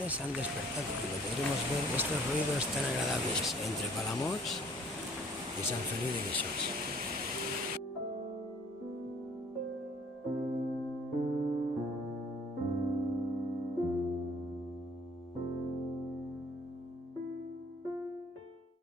animales han despertado, donde podremos ver estos ruidos tan agradables entre Palamós y Sant Feliu de Guíxols.